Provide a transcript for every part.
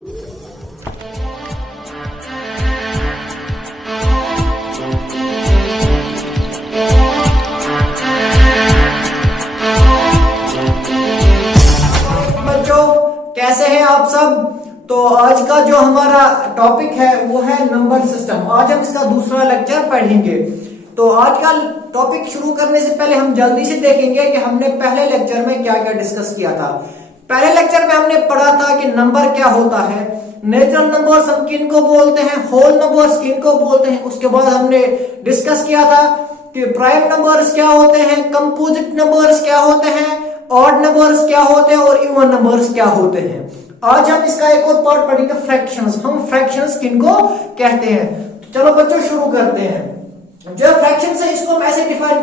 कैसे हैं आप सब। तो आज का जो हमारा टॉपिक है वो है नंबर सिस्टम। आज हम इसका दूसरा लेक्चर पढ़ेंगे। तो आज का टॉपिक शुरू करने से पहले हम जल्दी से देखेंगे कि हमने पहले लेक्चर में क्या क्या डिस्कस किया था। पहले लेक्चर में हमने पढ़ा था कि नंबर क्या होता है, नेचुरल नंबर्स हम किन को बोलते हैं, होल नंबर्स किन को बोलते हैं। उसके बाद हमने डिस्कस किया था कि प्राइम नंबर्स क्या होते हैं, कंपोजिट नंबर्स क्या होते हैं, ऑड नंबर्स क्या होते हैं और इवन नंबर्स क्या होते हैं। आज हम इसका एक और पार्ट पढ़ेंगे, फ्रैक्शंस। हम फ्रैक्शंस किनको कहते हैं। तो चलो बच्चों शुरू करते हैं। जो फ्रैक्शंस है इसको हम ऐसे डिफाइन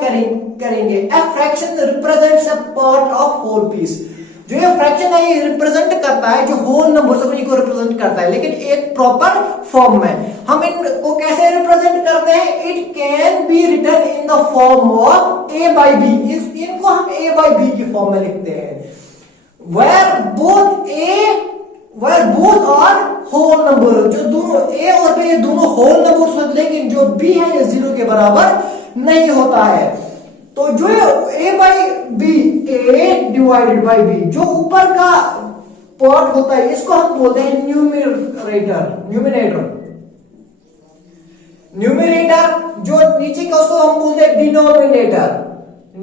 करेंगे। A fraction represents a part of whole piece. जो ये फ्रैक्शन है ये रिप्रेजेंट करता है जो होल नंबर्स को रिप्रेजेंट करता है, लेकिन एक प्रॉपर फॉर्म में। हम इनको कैसे रिप्रेजेंट करते हैं, it can be written in the form of a by b। इनको हम a by b की फॉर्म में लिखते हैं। where both are whole number, जो दोनों a और b ये दोनों होल नंबर्स होते, लेकिन जो b है ये 0 के बराबर नहीं होता है। तो जो a by b, a divided by b, जो ऊपर का पार्ट होता है इसको हम बोलते हैं न्यूमरेटर। जो नीचे का उसको हम बोलते हैं डिनोमिनेटर।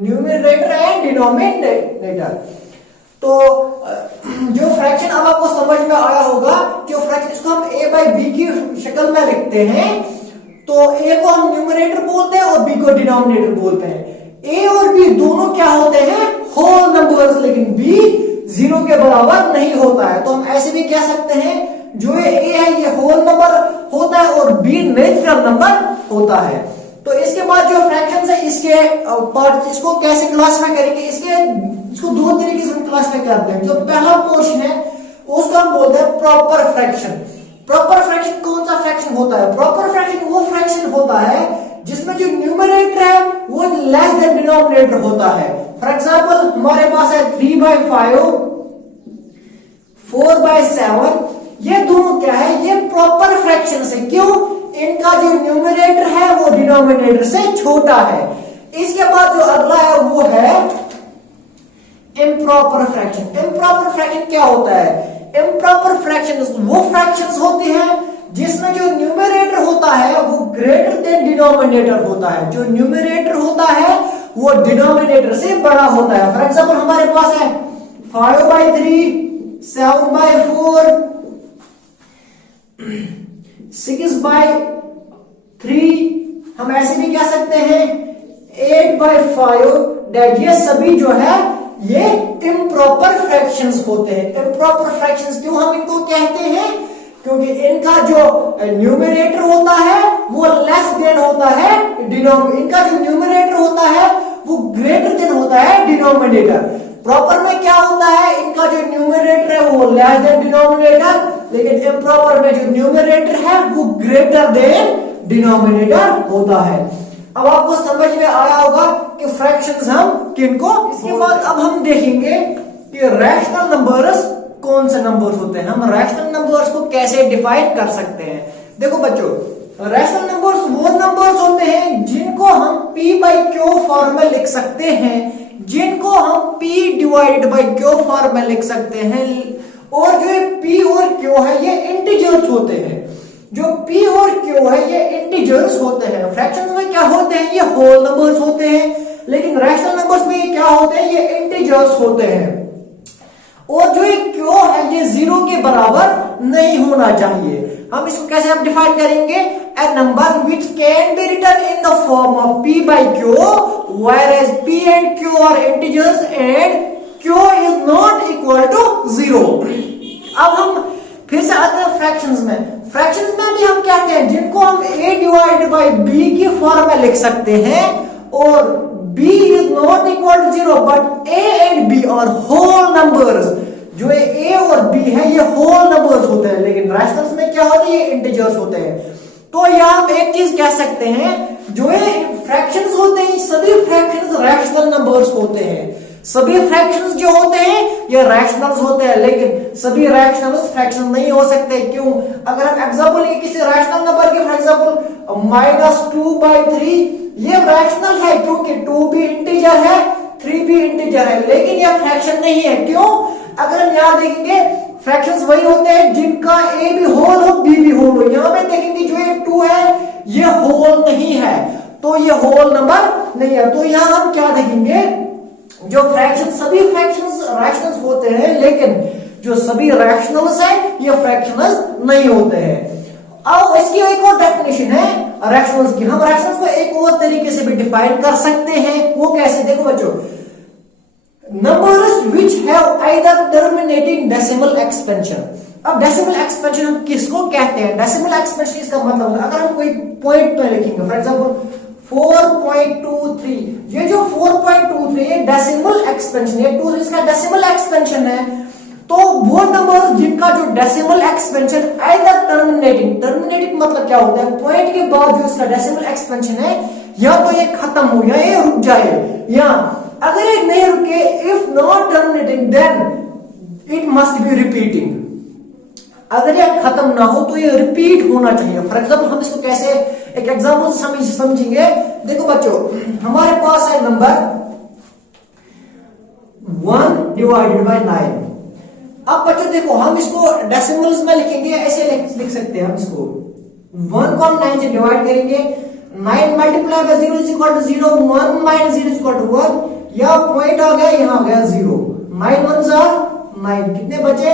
Numerator and denominator. तो जो फ्रैक्शन अब आपको समझ में आया होगा, जो फ्रैक्शन इसको हम a by b की शक्ल में लिखते हैं। तो a को हम न्यूमरेटर बोलते हैं और b को डिनोमिनेटर बोलते हैं। a और b दोनों क्या होते हैं, होल नंबर्स, लेकिन b 0 के बराबर नहीं होता है। तो हम ऐसे भी कह सकते हैं जो a है ये होल नंबर होता है और b नेचुरल नंबर होता है। तो इसके बाद जो फ्रैक्शंस है इसके पार्ट, इसको कैसे क्लासिफाई करेंगे, इसको दो तरीके से हम क्लासिफाई करते हैं। जो पहला पोर्शन है उसको हम बोलते हैं प्रॉपर फ्रैक्शन। प्रॉपर फ्रैक्शन कौन सा फ्रैक्शन होता है, प्रॉपर फ्रैक्शन वो फ्रैक्शन होता है जिसमें जो न्यूमरेटर है वो लेस देन डिनोमिनेटर होता है। फॉर एग्जांपल हमारे पास है 3/5, 4/7, ये दोनों क्या है, ये प्रॉपर फ्रैक्शंस है। क्यों, इनका जो न्यूमरेटर है वो डिनोमिनेटर से छोटा है। इसके बाद जो अगला है वो है इम्प्रॉपर फ्रैक्शन। इम्प्रॉपर फ्रैक्शन क्या होता है, इम्प्रॉपर फ्रैक्शंस वो फ्रैक्शंस होते हैं जिसमें जो न्यूमरेटर होता है वो ग्रेटर देन डिनोमिनेटर होता है। जो न्यूमरेटर होता है वो डिनोमिनेटर से बड़ा होता है। फॉर एग्जांपल हमारे पास है 5/3, 7/4, 6/3। हम ऐसे भी कह सकते हैं 8/5। दैट ये सभी जो है ये इम्प्रॉपर फ्रैक्शंस होते हैं। इम्प्रॉपर फ्रैक्शंस क्यों हम इनको कहते हैं, क्योंकि इनका जो न्यूमरेटर होता है वो लेस देन होता है इनका जो न्यूमरेटर होता है वो ग्रेटर देन होता है डिनोमिनेटर। प्रॉपर में क्या होता है, इनका जो न्यूमरेटर है वो लेस देन डिनोमिनेटर, लेकिन इम्प्रॉपर में जो न्यूमरेटर है वो ग्रेटर देन डिनोमिनेटर होता है। अब आपको समझ में आया होगा कि फ्रैक्शंस हम किनको। इसके बाद अब हम देखेंगे कि रैशनल नंबर्स कौन से नंबर्स होते हैं। हम रैशनल नंबर्स को कैसे डिफाइन कर सकते हैं। देखो बच्चों, रैशनल नंबर्स वो नंबर्स होते हैं जिनको हम p/q फॉर्म में लिख सकते हैं, जिनको हम p divided by q form में लिख सकते हैं। और जो p और q है ये इंटीजर्स होते हैं। जो p और q है ये इंटीजर्स होते हैं। फ्रैक्शंस में क्या होते हैं, ये होल नंबर्स होते हैं, लेकिन रैशनल नंबर्स में ये क्या होते हैं, ये इंटीजर्स होते हैं। और जो ये q है ये 0 के बराबर नहीं होना चाहिए। हम इसको कैसे हम डिफाइन करेंगे, a number which can be written in the form of p/q, whereas p and q are integers and q is not equal to 0। अब हम फिर से आते हैं फ्रैक्शंस में। फ्रैक्शंस में भी हम क्या कहते हैं, जिनको हम a डिवाइडेड बाई b की फॉर्म में लिख सकते हैं और b is not equal to 0 but a and b are whole numbers। जो a और b है ये होल नंबर्स होते हैं, लेकिन रैशनल्स में क्या होते हैं, ये इंटीजर्स होते हैं। तो यहां हम एक चीज कह सकते हैं, जो ये फ्रैक्शंस होते हैं सभी फ्रैक्शंस रैशनल नंबर्स होते हैं। सभी फ्रैक्शंस जो होते हैं ये रैशनल्स होते हैं, लेकिन सभी रैशनल्स फ्रैक्शन नहीं हो सकते। क्यों? अगर हम एग्जांपल लेंगे किसी रैशनल नंबर के, फॉर एग्जांपल -2/3, ये रैशनल है क्योंकि 2 भी इंटीजर है, 3 भी इंटीजर है, लेकिन यह फ्रैक्शन नहीं है। क्यों? अगर हम यहां देखेंगे फ्रैक्शंस वही होते हैं जिनका ए भी होल हो, बी भी होल हो। यहां पे देखेंगे जो ये 2 है ये होल नहीं है, तो ये होल नंबर नहीं है। तो यहां हम क्या देखेंगे, जो फ्रैक्शन, सभी फ्रैक्शंस रैशनल्स होते हैं, लेकिन जो सभी रैशनल्स है ये फ्रैक्शनल्स नहीं होते हैं। अब इसकी एक और डेफिनेशन है रैशनल्स की। हम रैशनल्स को एक और तरीके से भी डिफाइन कर सकते हैं। वो कैसे? देखो बच्चों, numbers which have either terminating decimal expansion. अब डेसिमल एक्सपेंशन हम किसको कहते हैं? डेसिमल एक्सपेंशन इसका मतलब, अगर हम कोई पॉइंट पे लिखेंगे, फॉर एग्जांपल 4.23, ये जो 4.23 ये डेसिमल एक्सपेंशन है, 2 इसका डेसिमल एक्सपेंशन है। तो वो नंबर जिनका जो डेसिमल एक्सपेंशन आइदर टर्मिनेटिंग मतलब क्या होता है? पॉइंट के बाद जो इसका डेसिमल एक्सपेंशन है या तो ये खत्म हो या ये रुक जाए, या अगर ये नहीं रुके, if not terminating then it must be repeating. अगर ये खत्म ना हो तो ये रिपीट होना चाहिए। फॉर एग्जांपल हम इसको कैसे एक एग्जांपल समझेंगे। देखो बच्चों, हमारे पास है नंबर 1/9। अब बच्चों देखो, हम इसको डेसिमल्स में लिखेंगे, ऐसे लिख सकते हैं हम इसको 1 को हम 9 से डिवाइड करेंगे, 9 multiply by 0 is equal to 0, 1 minus 0 is equal to 1, या पॉइंट आ गया, यहां आ गया 0, 9 1 9, कितने बचे?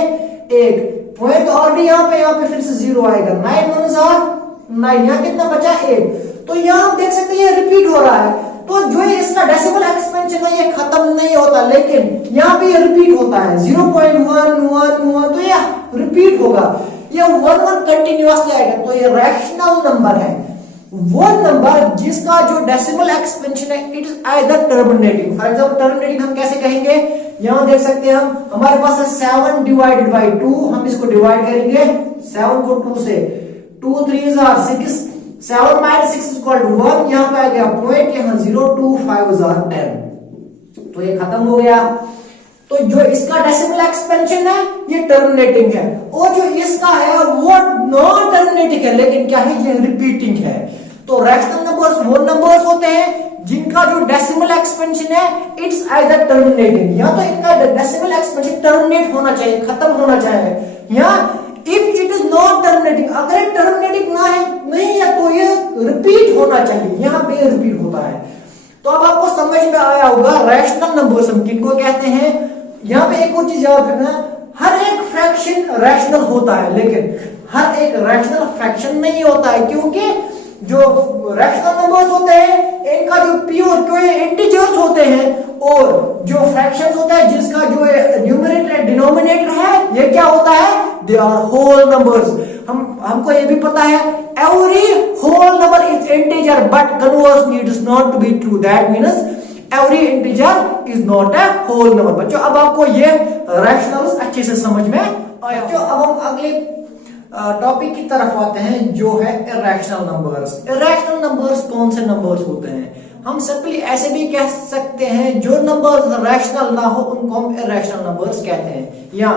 1 पॉइंट ऑलरेडी यहाँ पे फिर से 0 आएगा, 9 1 9, यहाँ कितना बचा? 1। तो यहाँ आप देख सकते हैं ये रिपीट हो रहा है। तो जो इसका डेसिमल एक्सपेंशन है ये खत्म नहीं होता, लेकिन यहाँ पे ये रिपीट होता है 0.111, तो ये रिपीट होगा, ये 1 कंटिन्यूअसली आएगा। तो ये रैशनल नंबर है, वो नंबर जिसका जो डेसिमल एक्सपेंशन है it is either terminating. For example terminating हम कैसे कहेंगे? यहां देख सकते हैं हम, हमारे पास है 7 डिवाइडेड बाय 2, हम इसको डिवाइड करेंगे 7 को 2 से, 2 3 6, 7 minus 6 is equal to 1, यहां पे आ गया पॉइंट, यहां 0, 2 5 10, तो ये खत्म हो गया। तो जो इसका डेसिमल एक्सपेंशन है ये टर्मिनेटिंग है, और जो इसका है वो नॉन टर्मिनेटिंग है, लेकिन क्या है? ये रिपीटिंग है। तो रैशनल नंबर्स वो नंबर्स होते हैं जिनका जो डेसिमल एक्सपेंशन है इट्स आइदर टर्मिनेटिंग, या तो इनका डेसिमल एक्सपेंशन टर्मिनेट होना चाहिए, खत्म होना चाहिए, या if it is not terminating, अगर टर्मिनेटिंग ना है नहीं है तो ये रिपीट होना चाहिए, यहां पे रिपीट होता है। तो अब आपको समझ में आया होगा रैशनल नंबर्स हम किनको कहते हैं। यहां पे एक और चीज याद रखना, हर एक फ्रैक्शन रैशनल होता है, लेकिन हर एक रैशनल फ्रैक्शन नहीं होता है, क्योंकि जो रैशनल नंबर्स होते हैं इनका जो प्योर कोई इंटीजर्स होते हैं, और जो फ्रैक्शंस होता है जिसका जो न्यूमरेटर डिनोमिनेटर है ये क्या होता है? They are whole numbers. हमको ये भी पता है every whole number is integer, but conversely it is not to be true, that means every integer is not a whole number. बच्चों अब आपको ये रैशनल्स अच्छे से समझ में आया। बच्चों अब हम अगले टॉपिक की तरफ आते हैं जो है इरैशनल नंबर्स। इरैशनल नंबर्स कौन से नंबर्स होते हैं? हम सिंपली ऐसे भी कह सकते हैं जो नंबर्स रैशनल ना हो उनको हम इरैशनल नंबर्स कहते हैं, या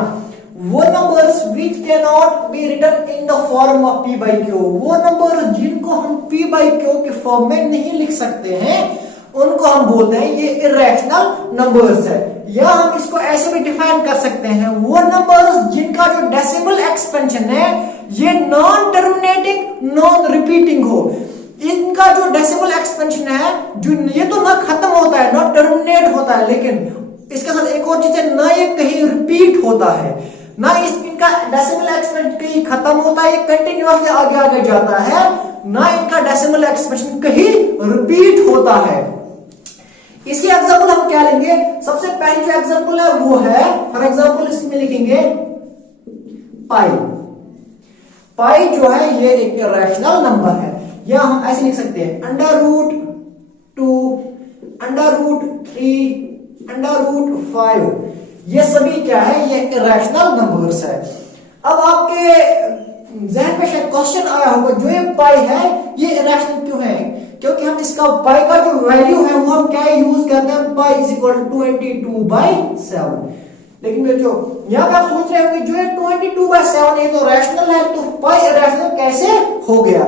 वो numbers which cannot be written in the form of p by q, वो नंबर्स जिनको हम p by q के फॉर्म में नहीं लिख सकते हैं उनको हम बोलते हैं ये इरैशनल नंबर्स है। या हम इसको ऐसे भी डिफाइन कर सकते हैं, वो नंबर्स जिनका जो डेसिमल एक्सपेंशन है ये नॉन टर्मिनेटिंग नॉन रिपीटिंग हो, इनका जो डेसिमल एक्सपेंशन है जो ये तो ना खत्म होता है ना टर्मिनेट होता है, लेकिन इसके साथ एक और चीज है, ना ये कहीं रिपीट होता है, ना इनका डेसिमल एक्सपेंशन कहीं खत्म होता है, ये कंटिन्यूअसली आगे आगे जाता है, ना इनका डेसिमल एक्सपेंशन कहीं रिपीट होता है। इसकी एग्जांपल हम क्या लेंगे? सबसे पहली जो एग्जांपल है वो है, फॉर एग्जांपल इसमें लिखेंगे पाई। पाई जो है ये एक रैशनल नंबर है, या हम ऐसे लिख सकते हैं √2, √3, √5, ये सभी क्या है? ये इरैशनल नंबर्स है। अब आपके जहन में शायद क्वेश्चन आया होगा जो ये पाई है ये इरैशनल क्यों है? क्योंकि हम इसका पाई का जो वैल्यू है वो हम क्या यूज करते हैं, पाई इज इक्वल टू 22/7। लेकिन जो यहाँ पे आप सोच रहे होंगे जो ये 22/7 है तो रैशनल है, तो पाई इरेशनल कैसे हो गया।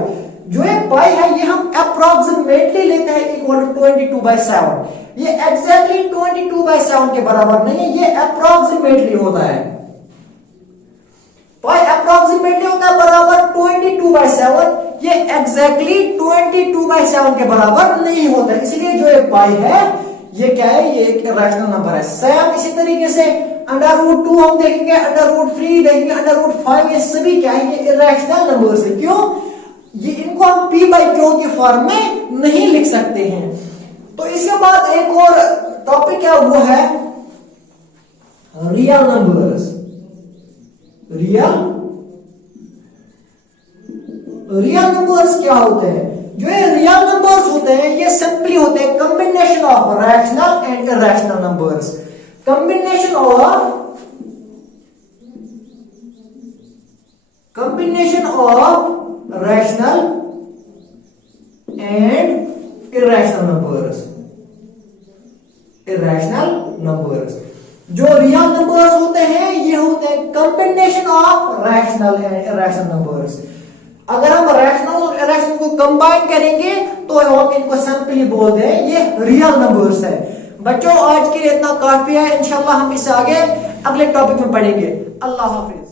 जो ये पाई है ये हम अप्रोक्सीमेटली लेते हैं इक्वल टू 22/7। ये एग्जैक्टली 22/7 के बराबर नहीं है, ये अप्रोक्सीमेटली होता है। पाई अप्रोक्सीमेटली होता है बराबर 22/7, ये एग्जैक्टली 22/7 के बराबर नहीं होता है। इसलिए जो ये पाई है ये क्या है, ये एक रैशनल नंबर है। सेम इसी तरीके से √2 हम देखेंगे, √3 देखेंगे, √5, ये सभी क्या है, ये इरेशनल नंबर्स है। क्यों, ये इनको हम p/q के फॉर्म में नहीं लिख सकते हैं। तो इसके बाद एक और टॉपिक है वो है रियल नंबर्स। रियल नंबर्स क्या होते हैं, जो ये रियल नंबर्स होते हैं ये सिंपली होते हैं combination of rational and irrational numbers. Combination of rational and irrational numbers. जो रियल नंबर्स होते हैं ये होते हैं combination of rational and irrational numbers. अगर हम रैशनल और इरेशनल को कंबाइन करेंगे तो हम इनको सिंपली बोलते हैं ये रियल नंबर्स है। बच्चों आज के लिए इतना काफी है, इंशाल्लाह हम इसे आगे अगले टॉपिक में पढ़ेंगे। अल्लाह हाफिज।